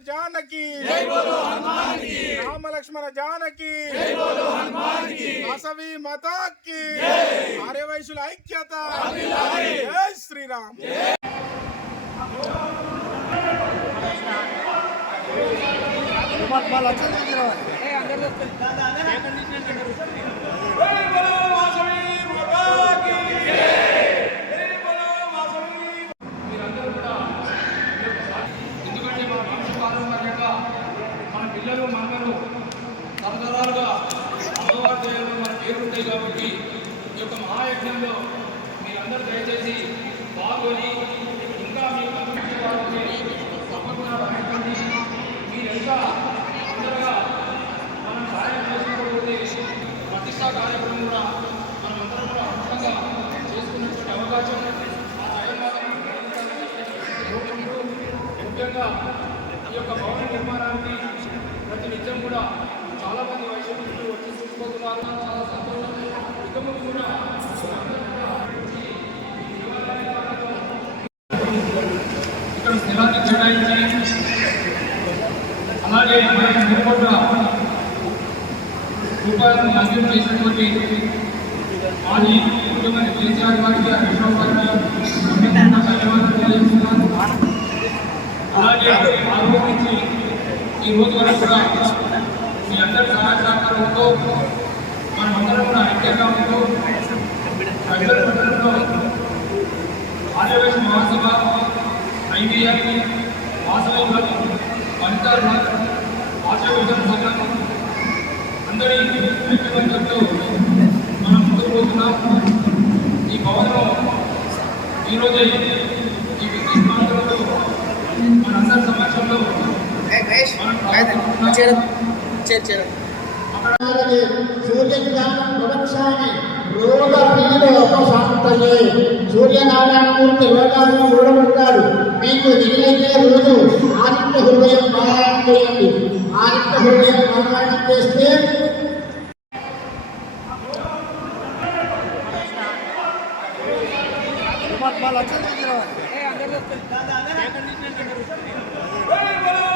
జానకి రామ లక్ష్మణ జానకి వాసవి మాతాకి ఆర్యవైశ్యుల ఐక్యత జై శ్రీరామ్ ఎందుకంటే మన పిల్లలు మనమలు తరతరాలుగా అమ్మవారి దయలో మన పేరు కాబట్టి ఈ యొక్క మహాయజ్ఞంలో మీరందరూ దయచేసి పాల్గొని ఇంకా మీకు అభివృద్ధి వారికి తప్పకుండా రాయకండి మీరెంత తొందరగా మనం సహాయం చేసుకోకపోతే ప్రతిష్టా కార్యక్రమం కూడా మనమందరం కూడా అద్భుతంగా చేసుకున్నటువంటి అవకాశం ఆ జగన్మాత ముఖ్యంగా ఈ యొక్క భవన నిర్మాణానికి ప్రతి నిత్యం కూడా చాలా మంది వైద్యులు వచ్చి చూసుకుంటున్నారు చాలా సంతోషం నిజము కూడా ఇక్కడ స్థలాన్ని కేటాయించి అలాగే మనకి మంజూరు చేసినటువంటి మాజీ ముఖ్యమంత్రి కేసీఆర్ గారికి అశోక్ గారికి అలాగే ఈ రోజు వరకు కూడా మీ అందరి సహాయ సహకారంతో మనం అందరం కూడా ఐక్యంగా ఉంటూ ప్రజల పట్టణంలో ఆర్యవేశ మహాసభ ఐవీఎం వాసవి పంచాల వనితా క్లబ్ సంఘం అందరి ఐక్యమత్యంతో మనం ముందుకు పోతున్నాం. ఈ భవనం ఈరోజే ఈ విద్యుత్ ప్రాంతంలో మనందరి సమక్షంలో సూర్యనారాయణమూర్తి రోగాలను చూడబడతాడు మీకు వీలైతే రోజు. ఆదిత్య హృదయం పారాయణ చేయండి. ఆదిత్య హృదయం పారాయణ చేస్తే జై